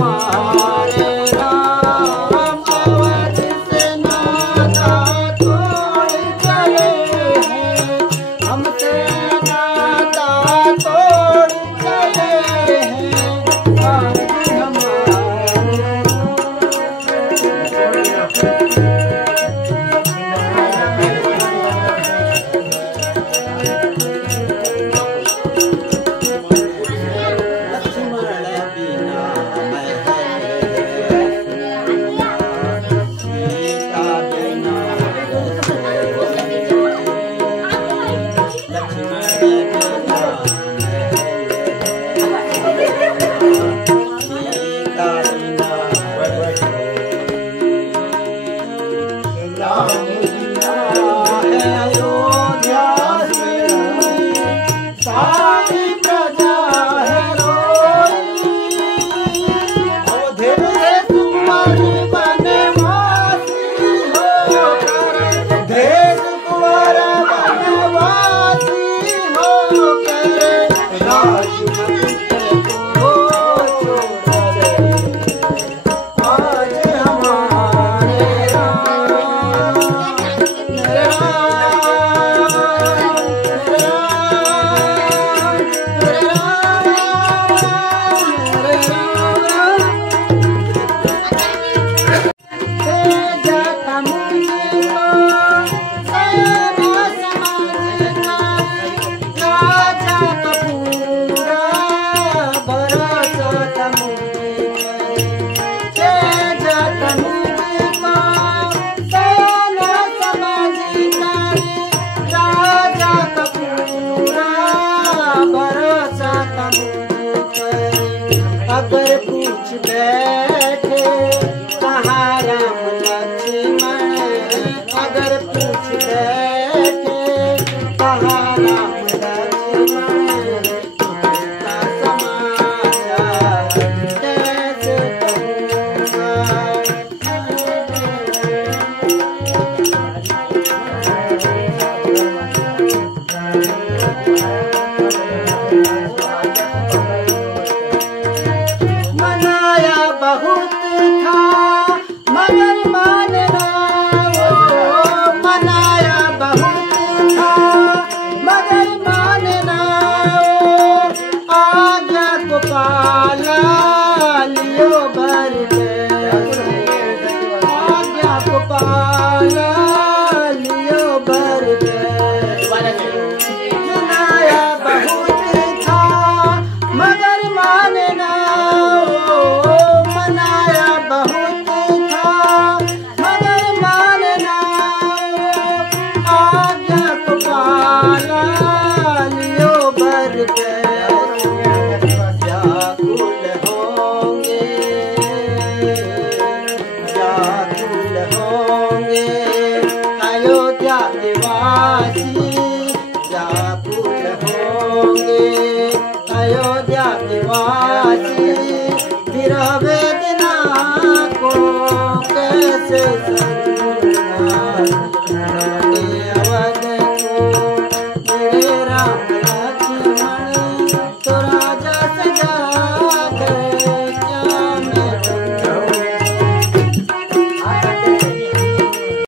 हमारे राम अवध से नाता तोड़ चले हैं, हमसे नाता तोड़ चले हैं आज हमारे। सारी प्रजा है रोई, अयोध्या तुम्हारी बनवासी होकर, देश तुम्हारा बनवासी होकर, राजमंत्र को छोड़ दे आज हमारे राम। अगर पूछ बैठे कहाँ राम लक्ष्मण, अगर पूछ बैठे कहाँ राम लक्ष्मण, का समाचार कैसे कहूँगा। बहुत था मगर मानना वो, मनाया बहुत था मगर मानना वो, आज्ञा को पाला लियो भर के, आज्ञा को पाला लियो भर के। मनाया बहुत था मगर मानना व्याकुल होंगे, व्याकुल होंगे अयोध्या निवासी, व्याकुल होंगे अयोध्या निवासी, विरह वेदना को कैसे